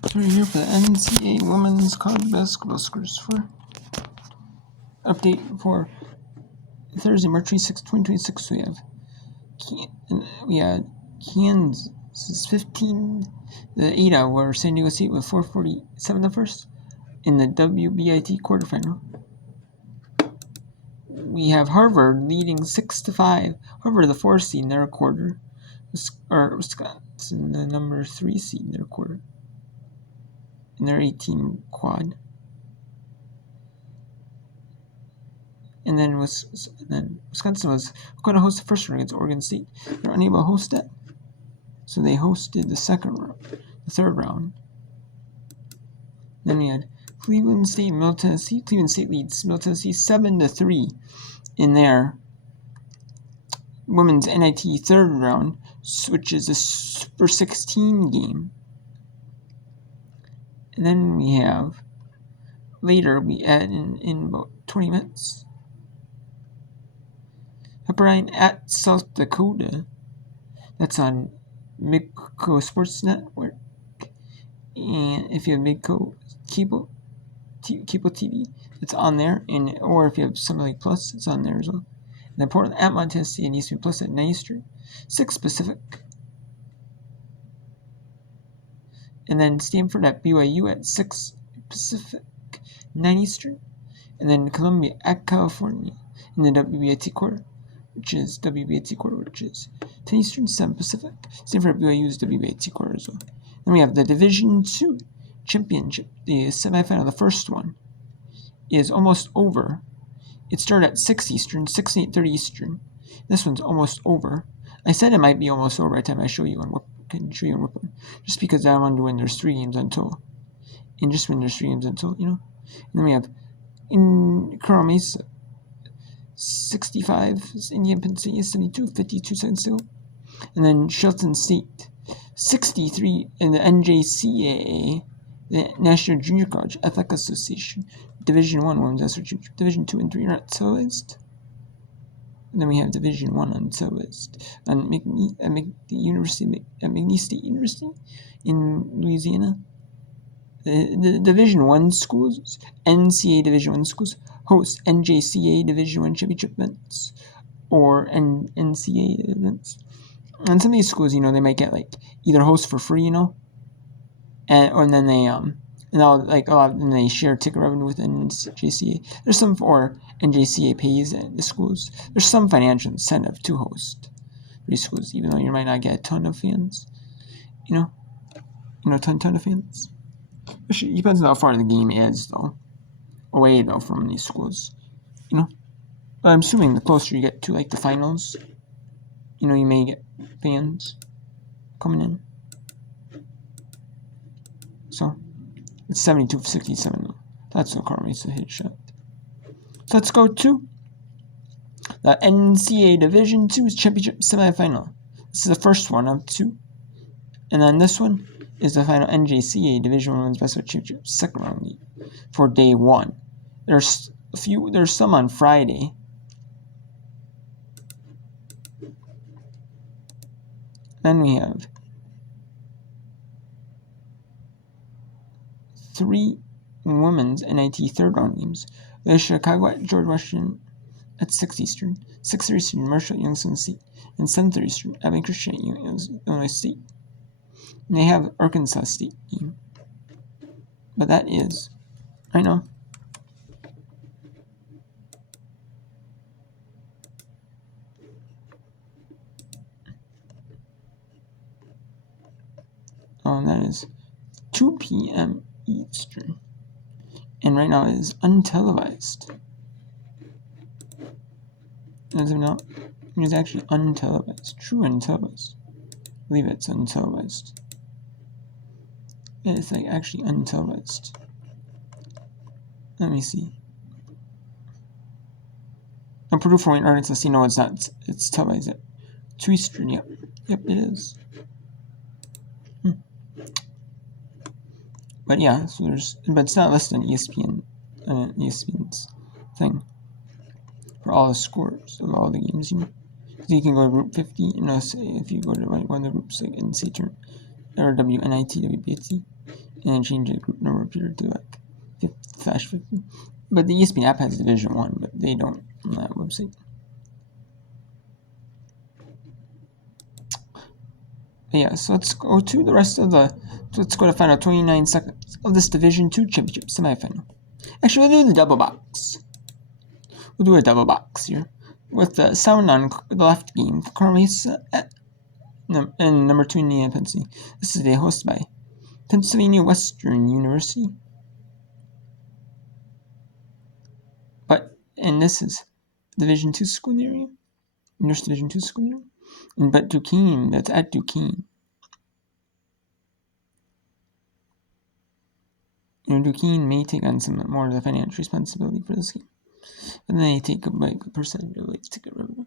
We're here for the NCAA Women's College Basketball scores for update for Thursday, March 26, 2026. We had Kansas 15, the 8 hour San Diego State with 4:47 the first in the WBIT quarterfinal. We have Harvard leading 6-5. Harvard, the 4th seed in their quarter, or Wisconsin, the number 3 seed in their quarter, in their 18 quad. And then Wisconsin was going to host the first round against Oregon State. They were unable to host it, so they hosted the third round. Then we had Cleveland State and Middle Tennessee. Cleveland State leads Middle Tennessee 7-3 in their women's NIT third round, which is a Super 16 game. And then we have later we add in about 20 minutes. Pepperdine at South Dakota. That's on Midco Sports Network. And if you have Midco Cable TV, it's on there. Or if you have something like Plus, it's on there as well. And then Portland at Montana State and ESPN Plus at 9 Eastern, 6 Pacific. And then Stanford at BYU at 6 Pacific, 9 Eastern. And then Columbia at California in the WBIT quarter, which is 10 Eastern, 7 Pacific. Stanford at BYU is WBIT quarter as well. Then we have the Division II Championship, the semifinal. The first one is almost over. It started at 6 Eastern, 6 and 8:30 Eastern. This one's almost over. I said it might be almost over by the time I show you on Whipper, just because I want to when there's 3 games until, and just when there's 3 games until, And then we have in Colorado Mesa 65, Indiana Penn State 72, 52 seconds to go. And then Shelton State 63 in the NJCAA, the National Junior College Athletic Association, Division I Women's Athletic Championship. Division 2 and 3 are not televised. And then we have Division I untelevised on McNeese State University in Louisiana. The Division I schools, NCAA Division I schools, host NJCAA Division I championship events or NCAA events. And some of these schools, they might get either host for free, or then they and they share ticket revenue with NJCAA. There's some for NJCAA pays the schools. There's some financial incentive to host these schools, even though you might not get a ton of fans. Ton of fans. It depends on how far the game is, though. Away though from these schools, But I'm assuming the closer you get to the finals, you may get fans coming in. So it's 72-67 though. That's what Carl Mesa hit shot. So let's go to the NCAA Division II Championship semifinal. This is the first one of 2, and then this one is the final NJCAA Division I Women's Basketball Championship second round league for day 1. There's some on Friday. Then we have 3 women's NIT third round games. There's Chicago at George Washington at 6 Eastern, 6:30 Eastern, Marshall at Youngstown State, and 7:30 Eastern, Abilene Christian at Illinois State. And they have Arkansas State game. But that is, I know. That is 2 p.m. Eastern. And right now it is untelevised. As of now, it is actually untelevised. True untelevised. I believe it's untelevised. Yeah, it's actually untelevised. Let me see. Purdue for Arkansas State. No, it's not. It's televised at 2 Eastern. Yep, it is. But yeah, but it's not listed on ESPN's thing for all the scores of all the games. So you can go to Group 50. Say if you go to one of the groups NC turn or WNIT, WBT, and change the group number period to like 50/50. But the ESPN app has Division 1, but they don't on that website. But yeah, so let's go to the rest of let's go to find out 29 seconds of this Division 2 championship semifinal. Actually, we'll do the double box. We'll do a double box here with the sound on the left game for Carmesa and number 2 Indiana Pennsylvania. This is hosted by Pennsylvania Western University. And this is Division 2 school near you. Nurse Division 2 school near you. But Duquesne, that's at Duquesne. Duquesne may take on some more of the financial responsibility for this game. And then they take a percentage of like ticket revenue.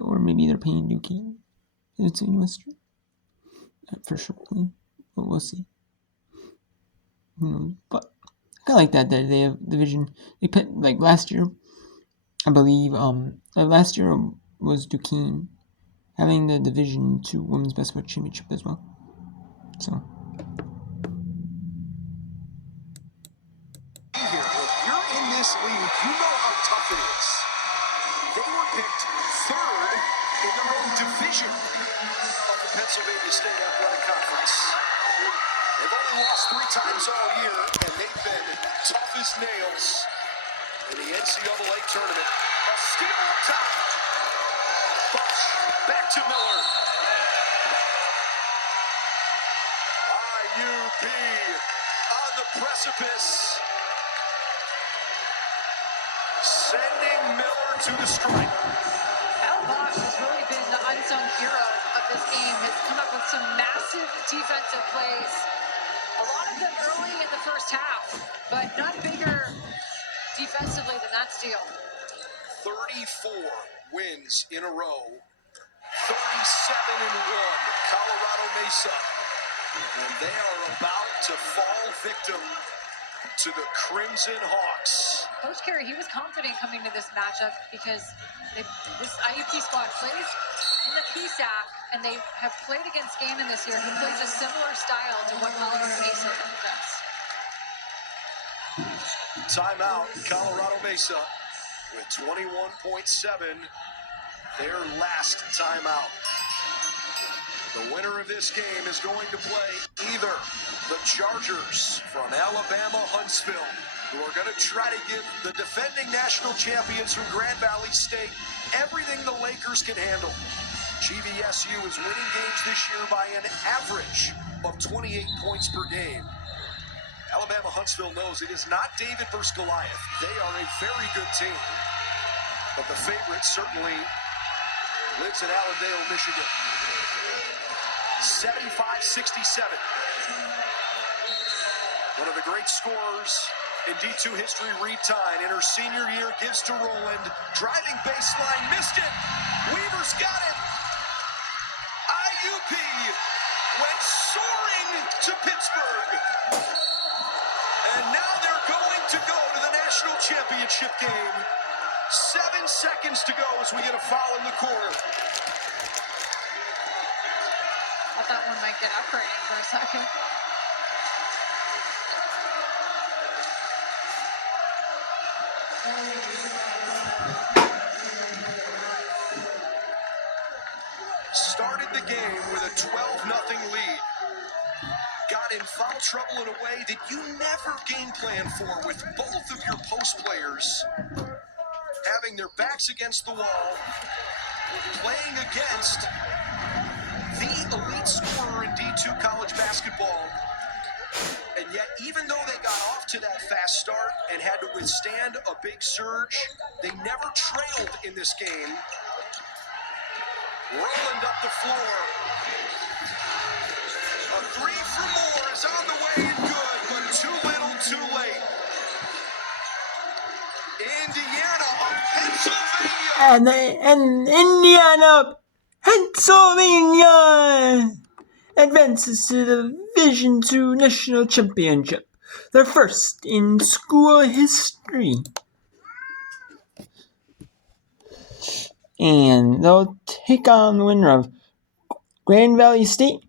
Or maybe they're paying Duquesne. It's in Western. Not for sure. But we'll see. But I kind of like that they have division. They put like last year, I believe. Last year was Duquesne having the Division 2 Women's Basketball Championship as well. So. If you're in this league, you know how tough it is. They were picked third in their own division of the Pennsylvania State Athletic Conference. They've only lost 3 times all year, and they've been tough as nails in the NCAA tournament. A steal up top. Bush back to Miller. IUP on the precipice. Sending Miller to the stripe. Al Bosch has really been the unsung hero of this game. Has come up with some massive defensive plays. A lot of them early in the first half, but none bigger defensively than that steal. 34 wins in a row. 37-1, Colorado Mesa. And they are about to fall victim to the Crimson Hawks. Coach Carey, he was confident coming to this matchup because this IUP squad plays in the PSAC, and they have played against Gannon this year, who plays a similar style to what Colorado Mesa does. Timeout, Colorado Mesa with 21.7, their last timeout. The winner of this game is going to play either the Chargers from Alabama Huntsville, who are going to try to give the defending national champions from Grand Valley State everything the Lakers can handle. GVSU is winning games this year by an average of 28 points per game. Alabama Huntsville knows it is not David versus Goliath. They are a very good team. But the favorite certainly lives in Allendale, Michigan. 75-67. One of the great scorers in D2 history, Reed Tyne, in her senior year, gives to Rowland. Driving baseline, missed it. Weaver's got it. IUP went soaring to Pittsburgh. And now they're going to go to the national championship game. 7 seconds to go as we get a foul in the corner. I thought one might get upgraded for a second. Started the game with a 12-0 lead. Got in foul trouble in a way that you never game plan for, with both of your post players having their backs against the wall, playing against the elite scorer in D2 college basketball. And yet, even though they got off to that fast start and had to withstand a big surge, they never trailed in this game. Rowland up the floor. A 3 for more is on the way and good, but too little, too late. Indiana of Pennsylvania. And Indiana, Pennsylvania advances to the Division 2 National Championship, their first in school history. And they'll take on the winner of Grand Valley State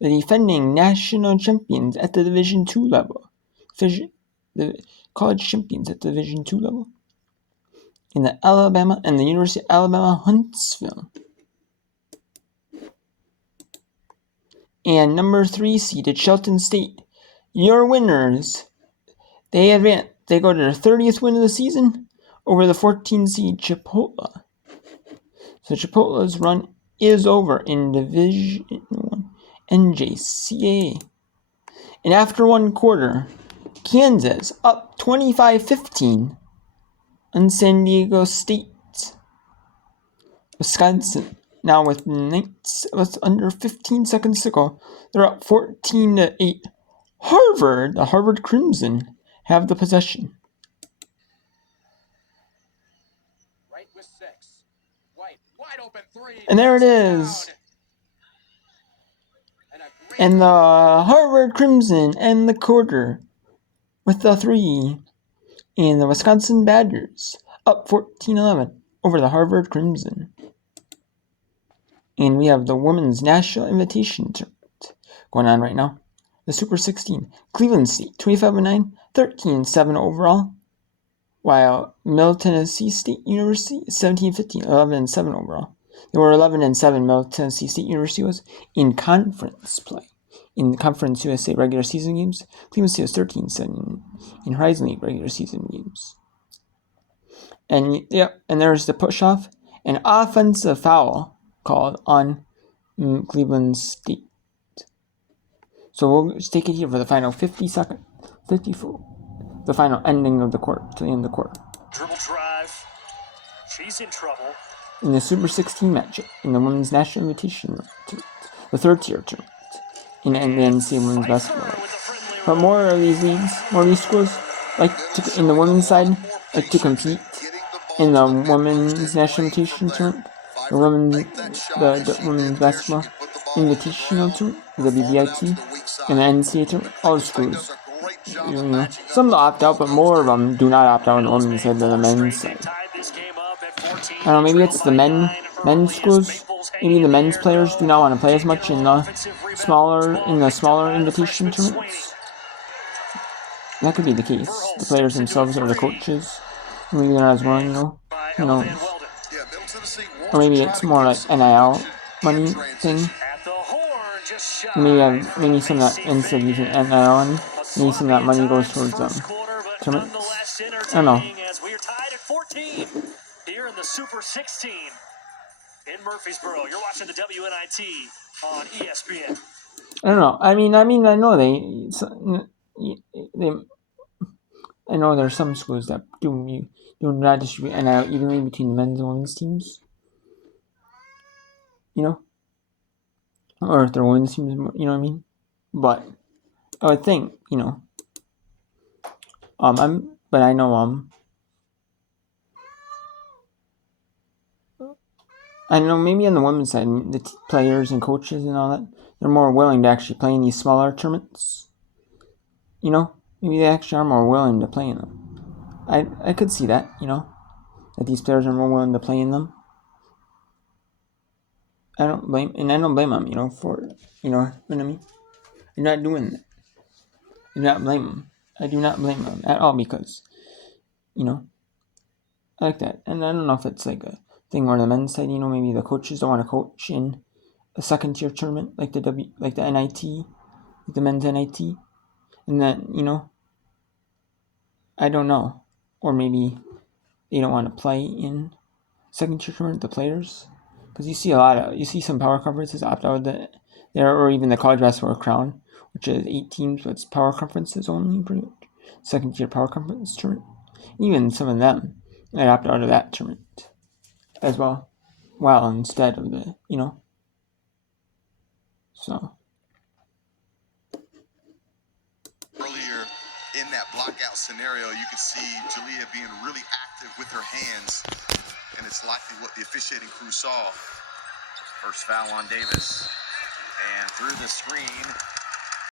the defending national champions at the Division II level. The college champions at the Division II level. In the Alabama and the University of Alabama, Huntsville. And number 3 seeded Shelton State. Your winners. They advance. They go to their 30th win of the season over the 14 seed Chipotle. So Chipotle's run is over in Division 1 NCAA. And after one quarter, Kansas up 25-15 on San Diego State. Wisconsin now with under 15 seconds to go. They're up 14-8. The Harvard Crimson, have the possession. Right with 6. White, wide open 3. And there it is. And the Harvard Crimson end the quarter with the 3. And the Wisconsin Badgers up 14-11 over the Harvard Crimson. And we have the Women's National Invitation Tournament going on right now. The Super 16. Cleveland State 25-9, 13-7 overall. While Middle Tennessee State University 17-15, 11-7 overall. They were 11-7. Middle Tennessee State University was in conference play. In the Conference USA regular season games, Cleveland State was 13-7 in Horizon League regular season games. And there's the push-off. An offensive foul called on Cleveland State. So we'll just take it here for the final 54. The final ending of the quarter, to the end of the quarter. Dribble drive. She's in trouble. In the Super 16 matchup, in the Women's National Invitation Tournament, the third tier tournament, in the NCAA Women's Basketball. But more of these leagues, more of these schools, in the women's side, like to compete in the Women's National Invitation Tournament, the Women's Basketball Invitational Tournament, the WBIT, and the NCAA Tournament. All the schools, some opt out, but more of them do not opt out on the women's side than the men's side. I don't know, maybe it's the men's schools. Maybe the men's players do not want to play as much in the smaller invitation tournaments. That could be the case. The players themselves or the coaches. Maybe they're not as willing, who knows? Or maybe it's more like NIL money thing. Maybe some of that, instead of using NIL money, maybe some of that money goes towards tournaments. I don't know. Here in the Super 16 in Murfreesboro. You're watching the WNIT on ESPN. I don't know. I mean, I know I know there are some schools that do not distribute NIL evenly between the men's and women's teams. Or if they're women's teams, you know what I mean? But I would think, I know maybe on the women's side, the players and coaches and all that, they're more willing to actually play in these smaller tournaments. Maybe they actually are more willing to play in them. I could see that, that these players are more willing to play in them. I don't blame them, for, what I mean? They're not doing that. I do not blame them. I do not blame them at all because, I like that. And I don't know if it's like a thing where the men's side, maybe the coaches don't want to coach in a second tier tournament like the NIT, like the men's NIT, and then I don't know, or maybe they don't want to play in second tier tournament, the players, because you see some power conferences opt out of there, or even the college basketball crown, which is 8 teams, but it's power conferences only, pretty much. Second tier power conference tournament, even some of them they opt out of that tournament as well. Well, instead of the so. Earlier in that blockout scenario, you could see Jalea being really active with her hands, and it's likely what the officiating crew saw. First foul on Davis. And through the screen,